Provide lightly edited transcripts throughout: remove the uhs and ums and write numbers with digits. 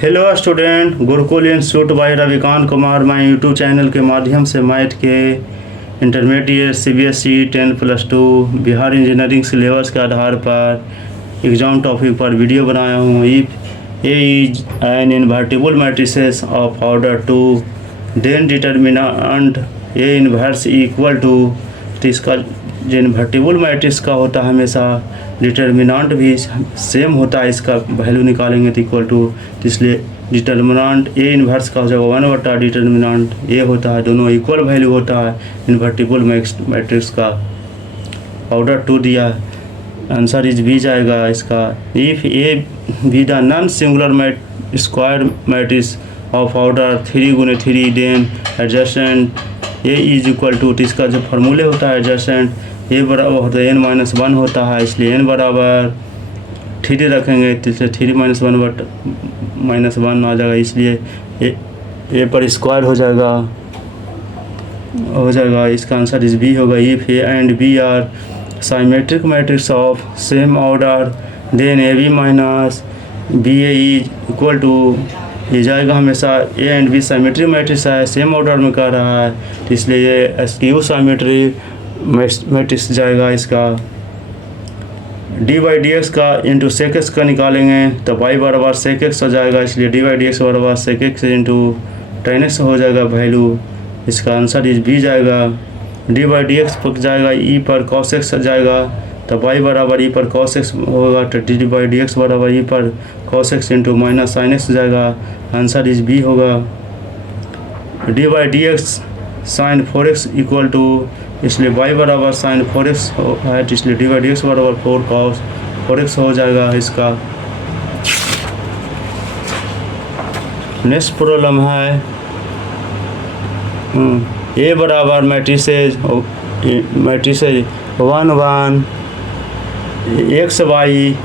Hello student, Gurukul institute by Ravikant Kumar. मैं YouTube channel के माध्यम से मैथ के intermediate CBSE 10+2 Bihar engineering syllabus के आधार पर एग्ज़ाम टॉपिक पर वीडियो बनाया हूँ। If A is an invertible matrices of order 2 then determinant A inverse equal to. तो इसका जो इन्वर्टिबल मैट्रिक्स का होता है हमेशा डिटर्मिनेंट भी सेम होता है, इसका वैल्यू निकालेंगे तो इक्वल टू। तो इसलिए डिटर्मिनेंट ए इन्वर्स का हो जाएगा 1 बटा डिटर्मिनेंट ए होता है, दोनों इक्वल वैल्यू होता है इन्वर्टिबल मैट्रिक्स का। ऑर्डर 2 दिया, आंसर इज बी जाएगा इसका। If A B the non singular square matrix of order 3 × 3 then adjacent A is equal to. तो इसका जो फार्मूले होता है एडजेसेंट ए बराबर होता है n-1 होता है, इसलिए n बराबर 3 रखेंगे तो इसलिए 3 - 1 -1 आ जाएगा, इसलिए ए पर स्क्वायर हो जाएगा। इसका आंसर इज बी होगा। If A and B are symmetric matrix of same order then A B minus B A is equal to. ये जाएगा हमेशा A and B symmetric matrix है, सेम ऑर्डर में कर रहा है, तो इसलिए ये एसक्यू साइमेट्रिक मैट्रिक्स जाएगा। इसका dy/dx का इंटू sec x का निकालेंगे तो y बराबर sec x हो जाएगा, इसलिए dy/dx बराबर sec x into tan x हो जाएगा वैल्यू। इसका आंसर इज बी जाएगा। dy/dx पर जाएगा e पर cos x जाएगा, तो y बराबर e पर cos x होगा, तो dy/dx बराबर e पर cos x into minus sin x जाएगा, आंसर इज बी होगा। dy/dx sin 4x equal to, इसलिए y बराबर sin 4x है, इसलिए dy/dx बराबर 4 cos 4x हो जाएगा इसका। नेक्स्ट प्रॉब्लम है ए बराबर matrices 1 1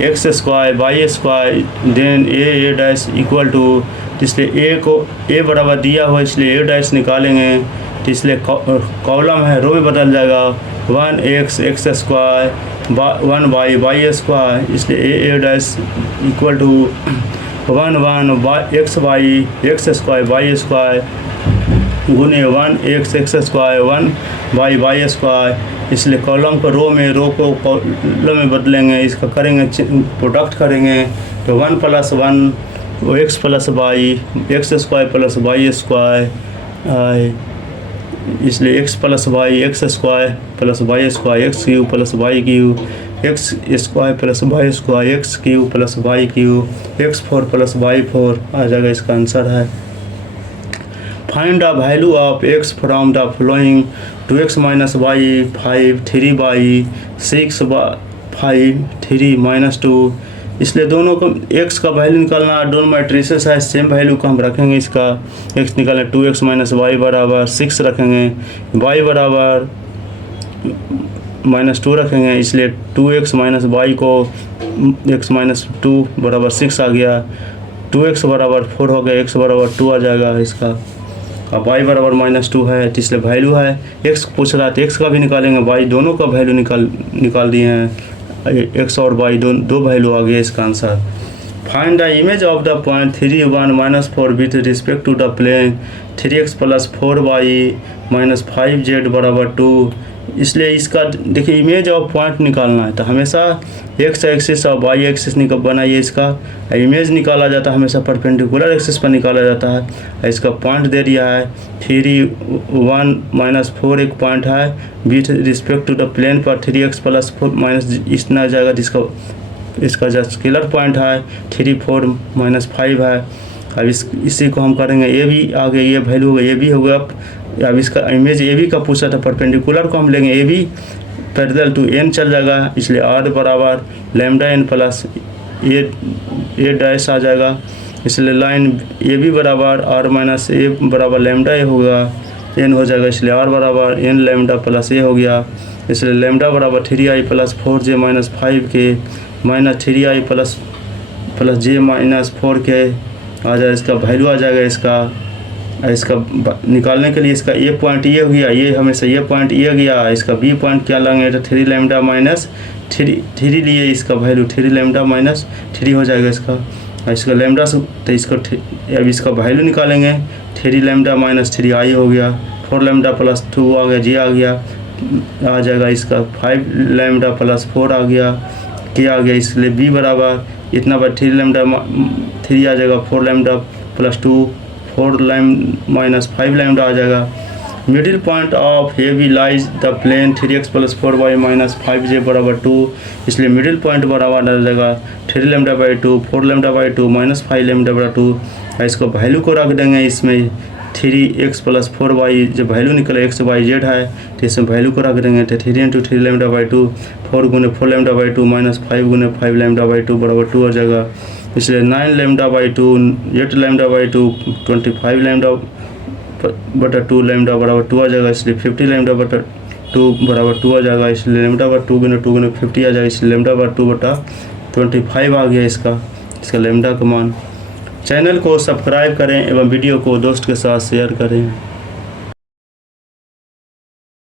x square y square then A dash equal to. इसलिए ए को ए बराबर दिया हुआ, इसलिए ए डैश निकालेंगे तो इसलिए कॉलम है रो में बदल जाएगा 1x स्क्वायर 1y स्क्वायर, इसलिए A dash equal to 1 1 x square y square गुने 1x स्क्वायर 1y स्क्वायर, इसलिए कॉलम को रो को कॉलम में बदलेंगे, इसका करेंगे प्रोडक्ट करेंगे तो 1 + 1 x + y x square plus y square, इसलिए x + y x square plus y square x cube plus y cube x square plus y square x cube plus y cube x4 + y4 आ जाएगा, इसका answer है। Find the value of x from the following 2x - y 5 3y 6 5 3 - 2। इसलिए दोनों को x का value निकालना, दोनों matrices है सेम वैल्यू का हम रखेंगे। इसका x निकालना 2x - y बराबर 6 रखेंगे, y बराबर -2 रखेंगे, इसलिए 2x - y को x - 2 बराबर 6 आ गया, 2x बराबर 4 हो गया, x बराबर 2 आ जाएगा इसका। अब y बराबर -2 है, तो इसलिए वैल्यू है x पूछ रहा है तो x का भी निकालेंगे, y दोनों का वैल्यू निकाल दिए हैं, x और y दो वैल्यू आ गया इसका answer. Find the image of the point 3 1 - 4 with respect to the plane 3x + 4y - 5z बराबर 2। इसलिए इसका देखिए इमेज ऑफ पॉइंट निकालना है तो हमेशा x एक्सिस और y एक्सिस बनाइए, इसका इमेज निकाला जाता है हमेशा परपेंडिकुलर एक्सिस पर निकाला जाता है। इसका पॉइंट दे दिया है 3 1 - 4 एक पॉइंट है with respect to the plane पर 3x + 4 - इतना जाएगा, जिसका इसका जो स्केलर पॉइंट है 3 4 - 5 है। अब इसी को हम करेंगे ए भी आगे, ये वैल्यू होगा ए भी होगा। अब इसका इमेज ए बी का पूछा था, परपेंडिकुलर को हम लेंगे A B parallel to n चल जाएगा, इसलिए r बराबर λn प्लस ए डैश आ जाएगा, इसलिए लाइन ए बी बराबर r - ए बराबर लैम्डा ए होगा, n हो जाएगा, इसलिए r बराबर n लैम्डा प्लस ए हो गया, इसलिए लैम्डा बराबर 3i + 4j - 5k - 3i + j - 4k आ जाएगा, इसका वैल्यू आ जाएगा। इसका निकालने के लिए इसका ए पॉइंट ये हो गया, ये हमेशा ये पॉइंट ये गया, इसका बी पॉइंट क्या लेंगे तो 3 λ - 3 लिए, इसका वैल्यू 3 λ - 3 हो जाएगा इसका। इसका लेमडा से तो इसको अब इसका वैल्यू निकालेंगे। 3 लेमडा माइनस 3 आई हो गया, 4 लेमडा प्लस 2 आ गया, जी आ गया, आ जाएगा इसका 5 लेमडा प्लस 4 आ गया, के आ गया। इसलिए बी बराबर इतना बार 3 लेमडा 3 आ जाएगा, 4 लेमडा प्लस 2 4 माइनस 5 लेमडा आ जाएगा। Middle point of A B lies the plane 3x plus 4y minus 5j बराबर 2, इसलिए मिडिल पॉइंट बराबर आ जाएगा 3 lambda by 2 4 lambda by 2 minus 5 lambda बराबर 2। इसको वैल्यू को रख देंगे इसमें 3x प्लस 4y, जब वैल्यू निकले x y z है तो इसमें वैल्यू को रख देंगे। तो 3 इंटू 3 लेमडा बाई 2 4 गुने 4 लेमडा बाई 2 माइनस 5 गुने 5 लेमडा बाई 2 बराबर 2 हो जाएगा। इसलिए 9 lambda by 2 8 lambda by 2 25 lambda बटा 2 लेमडा बराबर 2 आ जाएगा। इसलिए 50 लेमडा बटा 2 बराबर 2 आ जाएगा। इसलिए लेमडा बटा 2 गुने 50 आ जाएगा। इसलिए लेमडा बटा 2 बटा 25 आ गया इसका लेमडा का मान। चैनल को सब्सक्राइब करें एवं वीडियो को दोस्त के साथ शेयर करें।